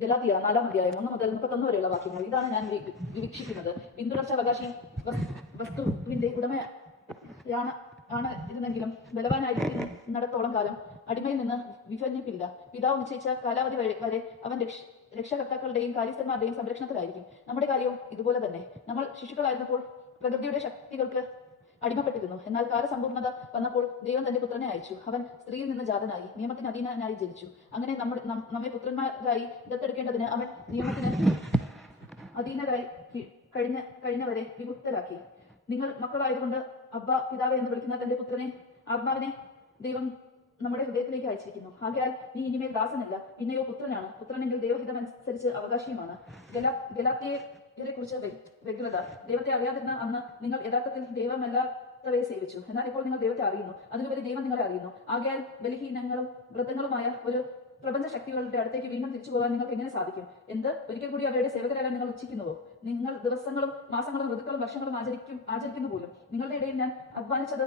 ഗലാത്തിയ നാലാം അധ്യായം ഒന്ന് മുതൽ മുപ്പത്തൊന്ന് വരെയുള്ള വാക്യങ്ങൾ. ഇതാണ് ഞാൻ വി- വീക്ഷിക്കുന്നത്. പിന്തുടർച്ചാവകാശി വസ്- വസ്തുവിന്റെ ഉടമയാണ് ആണ് ഇരുന്നെങ്കിലും ബലവാനായിരിക്കുന്നിടത്തോളം കാലം അടിമയിൽ നിന്ന് വിഭജിപ്പില്ല. പിതാവ് നിശ്ചയിച്ച കാലാവധി വരെ അവൻ രക്ഷ രക്ഷകർത്താക്കളുടെയും കാര്യസ്ഥന്മാരുടെയും സംരക്ഷണത്തിലായിരിക്കും. നമ്മുടെ കാര്യവും ഇതുപോലെ തന്നെ. നമ്മൾ ശിശുക്കളായിരുന്നപ്പോൾ പ്രകൃതിയുടെ ശക്തികൾക്ക് അടിമപ്പെട്ടിരുന്നു. എന്നാൽ കാലസമ്പൂർണത വന്നപ്പോൾ ദൈവം തന്റെ പുത്രനെ അയച്ചു. അവൻ സ്ത്രീയിൽ നിന്ന് ജാതനായി നിയമത്തിന് അധീനനായി ജനിച്ചു. അങ്ങനെ നമ്മുടെ നമ്മെ പുത്രന്മാരായി ദത്തെടുക്കേണ്ടതിന് അവൻ നിയമത്തിന് അധീനരായി കഴിഞ്ഞ കഴിഞ്ഞവരെ വിമുക്തരാക്കി. നിങ്ങൾ മക്കളായതുകൊണ്ട് അബ്ബ പിതാവ് എന്ന് വിളിക്കുന്ന തന്റെ പുത്രനെ ആത്മാവിനെ ദൈവം നമ്മുടെ ഹൃദയത്തിലേക്ക് അയച്ചിരിക്കുന്നു. ആകയാൽ നീ ഇനിമേൽ ദാസനല്ല പിന്നെയോ പുത്രനാണ്. പുത്രനെങ്കിൽ ദൈവഹിതമനുസരിച്ച് അവകാശിയുമാണ്. ഗലാ ഗലാത്തിയെ കുറിച്ച് വ്യഗ്രത ദൈവത്തെ അറിയാതിരുന്ന അന്ന് നിങ്ങൾ യഥാർത്ഥത്തിൽ ദൈവമല്ലാത്തവയെ സേവിച്ചു. എന്നാൽ ഇപ്പോൾ നിങ്ങൾ ദൈവത്തെ അറിയുന്നു. അതിലുപരി ദൈവം നിങ്ങളെ അറിയുന്നു. ആകയാൽ ബലഹീനങ്ങളും വ്രതങ്ങളുമായ ഒരു പ്രപഞ്ച ശക്തികളുടെ അടുത്തേക്ക് വീണ്ടും തിരിച്ചു പോകാൻ നിങ്ങൾക്ക് എങ്ങനെ സാധിക്കും? എന്ത്? ഒരിക്കൽ കൂടി അവരുടെ സേവകരാകാൻ നിങ്ങൾ ഇച്ഛിക്കുന്നുവോ നിങ്ങൾ ദിവസങ്ങളും മാസങ്ങളും ഋതുക്കളും വർഷങ്ങളും ആചരിക്കും ആചരിക്കുന്നു പോലും. നിങ്ങളുടെ ഇടയിൽ ഞാൻ അധ്വാനിച്ചത്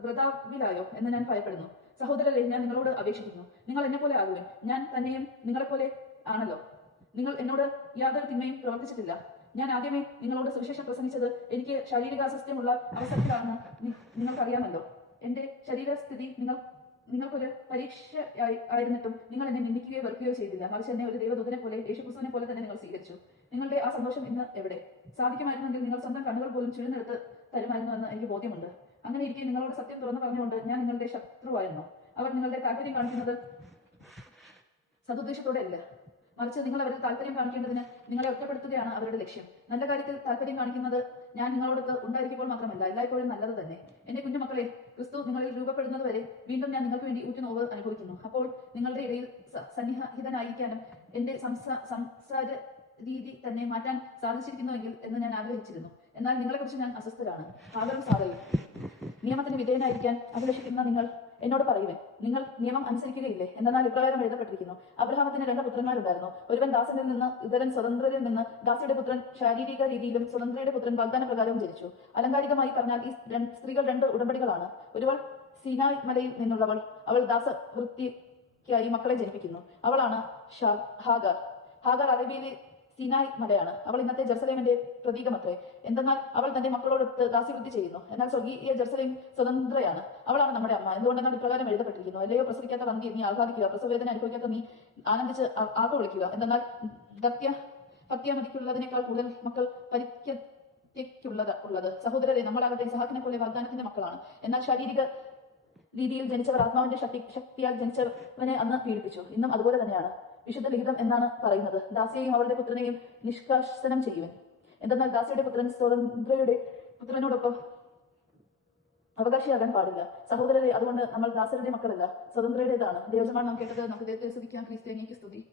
വ്രതാവിലായോ എന്ന് ഞാൻ ഭയപ്പെടുന്നു. സഹോദരരെ ഞാൻ നിങ്ങളോട് അപേക്ഷിക്കുന്നു. നിങ്ങൾ എന്നെ പോലെ ആകുവേൻ. ഞാൻ തന്നെയും നിങ്ങളെപ്പോലെ ആണല്ലോ. നിങ്ങൾ എന്നോട് യാതൊരു തിന്മയും പ്രവർത്തിച്ചിട്ടില്ല. ഞാൻ ആദ്യമേ നിങ്ങളോട് സുവിശേഷം പ്രസംഗിച്ചത് എനിക്ക് ശാരീരികാസ്വസ്ഥ്യമുള്ള അവസരത്തിലാണെന്ന് നിങ്ങൾക്കറിയാമല്ലോ. എന്റെ ശരീരസ്ഥിതി നിങ്ങൾ നിങ്ങൾക്കൊരു പരീക്ഷ ആയി- ആയിരുന്നിട്ടും നിങ്ങൾ എന്നെ നിന്ദിക്കുകയോ വെറുക്കുകയോ ചെയ്തില്ല. മറിച്ച് എന്നെ ഒരു ദൈവദൂതനെ പോലെ യേശുക്രിസ്തുവിനെ പോലെ തന്നെ നിങ്ങൾ സ്വീകരിച്ചു. നിങ്ങളുടെ ആ സന്തോഷം ഇന്ന് എവിടെ? സാധിക്കുമായിരുന്നെങ്കിൽ നിങ്ങൾ സ്വന്തം കണ്ണുകൾ പോലും ചുരുന്നെടുത്ത് തരുമായിരുന്നു എന്ന് എനിക്ക് ബോധ്യമുണ്ട്. അങ്ങനെ ഇരിക്കെ നിങ്ങളോട് സത്യം തുറന്നു പറഞ്ഞുകൊണ്ട് ഞാൻ നിങ്ങളുടെ ശത്രുവായിരുന്നു. അവർ നിങ്ങളുടെ താല്പര്യം കാണിക്കുന്നത് സതുദ്ദേശത്തോടെ അല്ല മറിച്ച് നിങ്ങൾ അവരിൽ താല്പര്യം കാണിക്കേണ്ടതിന് നിങ്ങളെ ഒറ്റപ്പെടുത്തുകയാണ് അവരുടെ ലക്ഷ്യം. നല്ല കാര്യത്തിൽ താല്പര്യം കാണിക്കുന്നത് ഞാൻ നിങ്ങളോടൊത്ത് ഉണ്ടായിരിക്കുമ്പോൾ മാത്രമല്ല എല്ലായ്പ്പോഴും നല്ലത് തന്നെ. എന്റെ കുഞ്ഞുമക്കളെ ക്രിസ്തു നിങ്ങളിൽ രൂപപ്പെടുന്നത് വരെ വീണ്ടും ഞാൻ നിങ്ങൾക്ക് വേണ്ടി ഊറ്റുനോവ് അനുഭവിക്കുന്നു. അപ്പോൾ നിങ്ങളുടെ ഇടയിൽ സന്നിഹിതനായിരിക്കാനും എന്റെ സംസാര രീതി തന്നെ മാറ്റാൻ സാധിച്ചിരിക്കുന്നുവെങ്കിൽ എന്ന് ഞാൻ ആഗ്രഹിച്ചിരുന്നു. എന്നാൽ നിങ്ങളെക്കുറിച്ച് ഞാൻ അസ്വസ്ഥരാണ്. ഫാദറും സാറയും നിയമത്തിന് വിധേയനായിരിക്കാൻ അഭിലഷിക്കുന്ന നിങ്ങൾ എന്നോട് പറയുവേ നിങ്ങൾ നിയമം അനുസരിക്കുകയില്ലേ? എന്നാൽ ഇപ്രകാരം എഴുതപ്പെട്ടിരിക്കുന്നു. അബ്രഹാമത്തിന് രണ്ട് പുത്രന്മാരുണ്ടായിരുന്നു. ഒരുവൻ ദാസനിൽ നിന്ന് ഇതരൻ സ്വതന്ത്രരിൽ നിന്ന് ദാസിയുടെ പുത്രൻ ശാരീരിക രീതിയിലും സ്വതന്ത്രയുടെ പുത്രൻ വാഗ്ദാന പ്രകാരവും ജനിച്ചു. അലങ്കാരികമായി പറഞ്ഞാൽ ഈ സ്ത്രീകൾ രണ്ട് ഉടമ്പടികളാണ്. ഒരുവൾ സീനായ് മലയിൽ നിന്നുള്ളവൾ അവൾ ദാസവൃത്തിക്കായി മക്കളെ ജനിപ്പിക്കുന്നു. അവളാണ് ഹാഗർ. ഹാഗർ അറേബ്യയിലെ സീനായ് മലയാണ്. അവൾ ഇന്നത്തെ ജെറുസലേമിന്റെ പ്രതീകമത്രേ. എന്തെന്നാൽ അവൾ തന്റെ മക്കളോടൊത്ത് ദാസ്യവൃത്തി ചെയ്യുന്നു. എന്നാൽ സ്വർഗീയ ജെറുസലേം സ്വതന്ത്രയാണ്. അവളാണ് നമ്മുടെ അമ്മ. എന്തുകൊണ്ടെന്നാൽ ഇപ്രകാരം എഴുതപ്പെട്ടിരിക്കുന്നു. അല്ലയോ പ്രസവിക്കാത്ത വന്തി നീ ആഹ്ലാദിക്കുക പ്രസവവേദന അനുഭവിക്കാത്ത നീ ആനന്ദിച്ച് ആർപ്പ് വിളിക്കുക. എന്തെന്നാൽ ദത്യ ഭക്തിയമതിക്കുള്ളതിനേക്കാൾ കൂടുതൽ മക്കൾ പരിത്യക്കുള്ളത് ഉള്ളത്. സഹോദരരെ നമ്മളാകട്ടെ സഹാക്കിനെ പോലെ വാഗ്ദാനത്തിന്റെ മക്കളാണ്. എന്നാൽ ശാരീരിക രീതിയിൽ ജനിച്ചവർ ആത്മാവിന്റെ ശക്തി ശക്തിയാൽ ജനിച്ചവനെ അന്ന് പീഡിപ്പിച്ചു. ഇന്നും അതുപോലെ തന്നെയാണ്. വിശുദ്ധ ലിഖിതം എന്നാണ് പറയുന്നത്. ദാസിയെയും അവളുടെ പുത്രനെയും നിഷ്കാസനം ചെയ്യുവൻ. എന്തെന്നാൽ ദാസിയുടെ പുത്രൻ സ്വതന്ത്രയുടെ പുത്രനോടൊപ്പം അവകാശിയാകാൻ പാടില്ല. സഹോദരരെ അതുകൊണ്ട് നമ്മൾ ദാസരുടെ മക്കളല്ല. സ്വതന്ത്രയുടേതാണ്. ദൈവജമാണ് നാം കേട്ടത്. നമുക്ക് ദൈവത്തെ സ്തുതി.